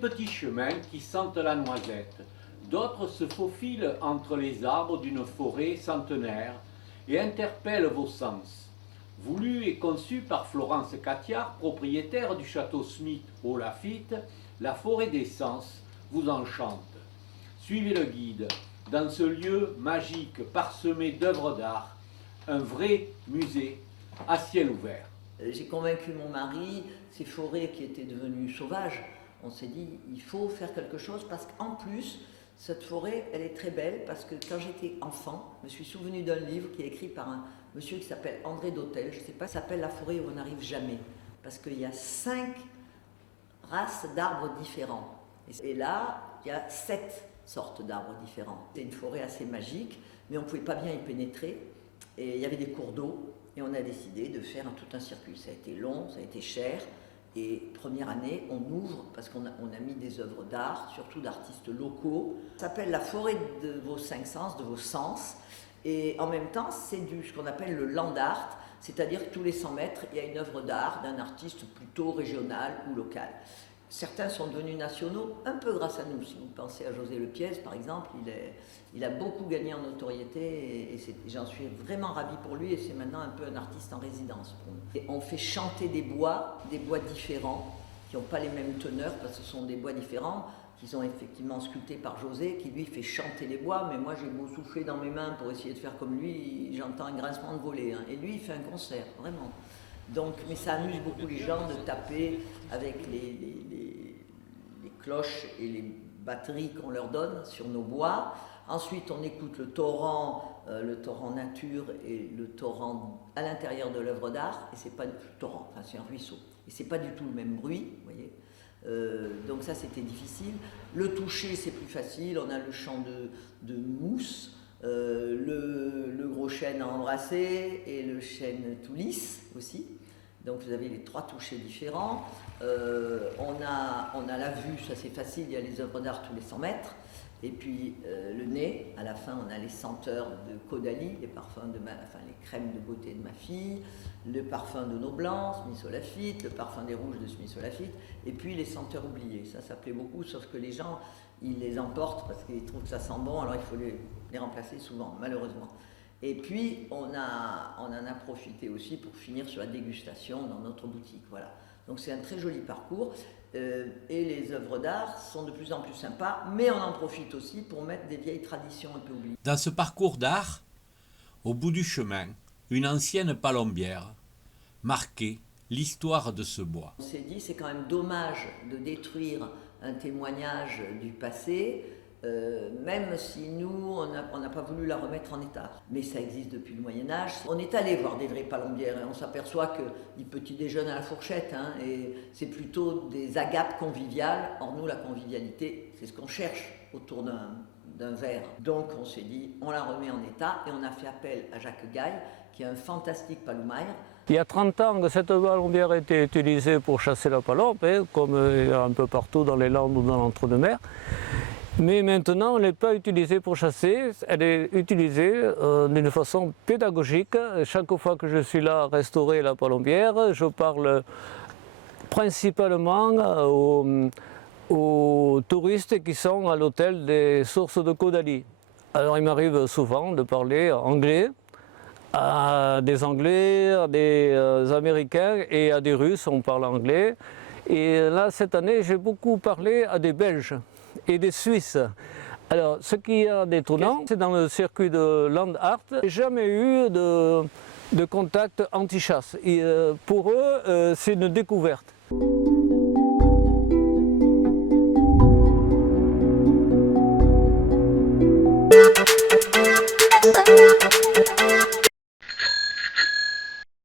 petits chemins qui sentent la noisette. D'autres se faufilent entre les arbres d'une forêt centenaire et interpellent vos sens. Voulu et conçu par Florence Catiard, propriétaire du château Smith au Laffitte, la forêt des sens vous enchante. Suivez le guide dans ce lieu magique parsemé d'œuvres d'art, un vrai musée à ciel ouvert. J'ai convaincu mon mari, ces forêts qui étaient devenues sauvages, on s'est dit il faut faire quelque chose parce qu'en plus, cette forêt, elle est très belle parce que quand j'étais enfant, je me suis souvenu d'un livre qui est écrit par un monsieur qui s'appelle André Dautel, je ne sais pas, ça s'appelle La forêt où on n'arrive jamais, parce qu'il y a 5 races d'arbres différents. Et là, il y a 7 sortes d'arbres différents. C'est une forêt assez magique, mais on ne pouvait pas bien y pénétrer. Et il y avait des cours d'eau, et on a décidé de faire tout un circuit. Ça a été long, ça a été cher, et première année, on ouvre, parce qu'on a mis des œuvres d'art, surtout d'artistes locaux. Ça s'appelle la forêt de vos 5 sens, de vos sens, et en même temps, c'est ce qu'on appelle le land art, c'est-à-dire que tous les 100 mètres, il y a une œuvre d'art d'un artiste plutôt régional ou local. Certains sont devenus nationaux, un peu grâce à nous. Si vous pensez à José Lepiez, par exemple, il a beaucoup gagné en notoriété et j'en suis vraiment ravie pour lui et c'est maintenant un peu un artiste en résidence pour nous. Et on fait chanter des bois différents, qui n'ont pas les mêmes teneurs parce que ce sont des bois différents, qui sont effectivement sculptés par José, qui lui fait chanter les bois, mais moi j'ai beau souffler dans mes mains pour essayer de faire comme lui, j'entends un grincement de volée. Et lui, il fait un concert, vraiment. Donc, mais ça amuse beaucoup les gens de taper avec les cloches et les batteries qu'on leur donne sur nos bois. Ensuite, on écoute le torrent nature et le torrent à l'intérieur de l'œuvre d'art. Et c'est pas du torrent, enfin c'est un ruisseau. Et c'est pas du tout le même bruit, vous voyez. Donc ça, c'était difficile. Le toucher, c'est plus facile. On a le chant de mousse. Le gros chêne à embrasser et le chêne tout lisse aussi. Donc vous avez les 3 touchés différents. On a la vue, ça c'est facile, il y a les œuvres d'art tous les 100 mètres. Et puis le nez, à la fin on a les senteurs de Caudalie, les parfums les crèmes de beauté de ma fille, le parfum de nos blancs, Smith au Laffitte, le parfum des rouges de Smith au Laffitte, et puis les senteurs oubliées. Ça plaît beaucoup, sauf que les gens, ils les emportent parce qu'ils trouvent que ça sent bon, alors il faut les remplacer souvent, malheureusement. Et puis, on en a profité aussi pour finir sur la dégustation dans notre boutique. Voilà. Donc c'est un très joli parcours. Et les œuvres d'art sont de plus en plus sympas, mais on en profite aussi pour mettre des vieilles traditions un peu oubliées. Dans ce parcours d'art, au bout du chemin, une ancienne palombière marquait l'histoire de ce bois. On s'est dit, c'est quand même dommage de détruire un témoignage du passé, même si nous, on n'a pas voulu la remettre en état. Mais ça existe depuis le Moyen-Âge. On est allé voir des vraies palombières et on s'aperçoit qu'ils petit déjeunent à la fourchette, et c'est plutôt des agapes conviviales. Or nous, la convivialité, c'est ce qu'on cherche autour d'un verre. Donc on s'est dit, on la remet en état et on a fait appel à Jacques Gaille, qui est un fantastique paloumaire. Il y a 30 ans, cette palombière était utilisée pour chasser la palombe, comme un peu partout dans les Landes ou dans l'Entre-deux-Mers. Mais maintenant, elle n'est pas utilisée pour chasser, elle est utilisée d'une façon pédagogique. Chaque fois que je suis là à restaurer la palombière, je parle principalement aux touristes qui sont à l'hôtel des Sources de Caudalie. Alors il m'arrive souvent de parler anglais à des Anglais, à des Américains et à des Russes, on parle anglais. Et là, cette année, j'ai beaucoup parlé à des Belges et des Suisses. Alors, ce qui est d'étonnant, c'est dans le circuit de Land Art, j'ai jamais eu de contact anti-chasse. Et pour eux, c'est une découverte.